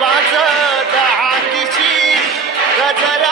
वाजत आतीची गजर